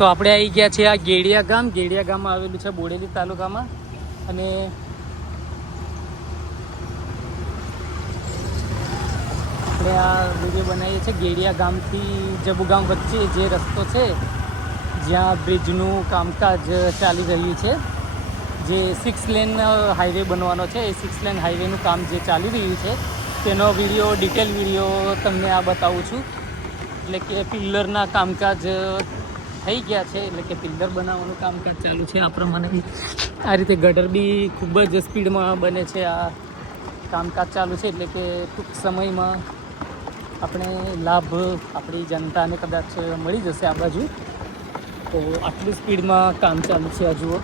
તો આપણે આવી ગયા છીએ આ ગેડિયા ગામમાં આવેલું છે બોડેલી તાલુકામાં. અને આપણે આ વિડીયો બનાવીએ છીએ ગેડિયા ગામથી જબુ ગામ વચ્ચે જે રસ્તો છે જ્યાં બ્રિજનું કામકાજ ચાલી રહ્યું છે, જે 6 લેન હાઈવે બનવાનો છે. એ 6 લેન હાઈવેનું કામ જે ચાલી રહ્યું છે તેનો વિડીયો, ડિટેલ વિડીયો તમને આ બતાવું છું. એટલે કે પિલ્લરના કામકાજ થઈ ગયા છે, એટલે કે પિલ્લર બનાવવાનું કામકાજ ચાલુ છે. આ પ્રમાણે આ રીતે ગટર બી ખૂબ જ સ્પીડમાં બને છે. આ કામકાજ ચાલુ છે એટલે કે ટૂંક સમયમાં આપણે લાભ આપણી જનતાને કદાચ મળી જશે આ બાજુ. તો આટલી સ્પીડમાં કામ ચાલુ છે. આ જુઓ,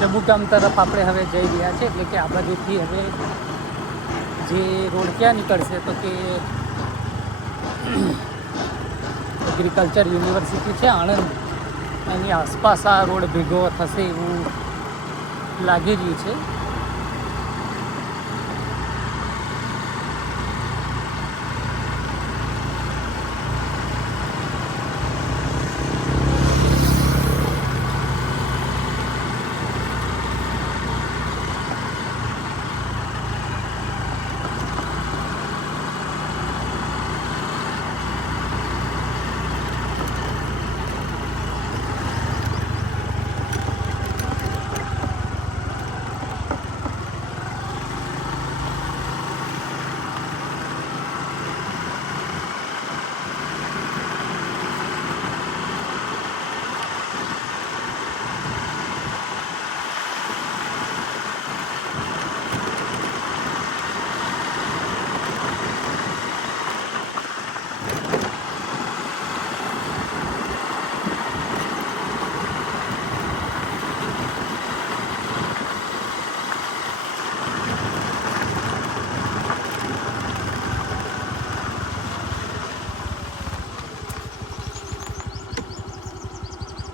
જબુ ગામ તરફ આપણે હવે જઈ રહ્યા છે. એટલે કે આ બાજુથી હવે જે રોડ ક્યાં નીકળશે તો કે એગ્રીકલ્ચર યુનિવર્સિટી છે આણંદ, એની આસપાસ આ રોડ ભેગો થશે એવું લાગી રહ્યું છે.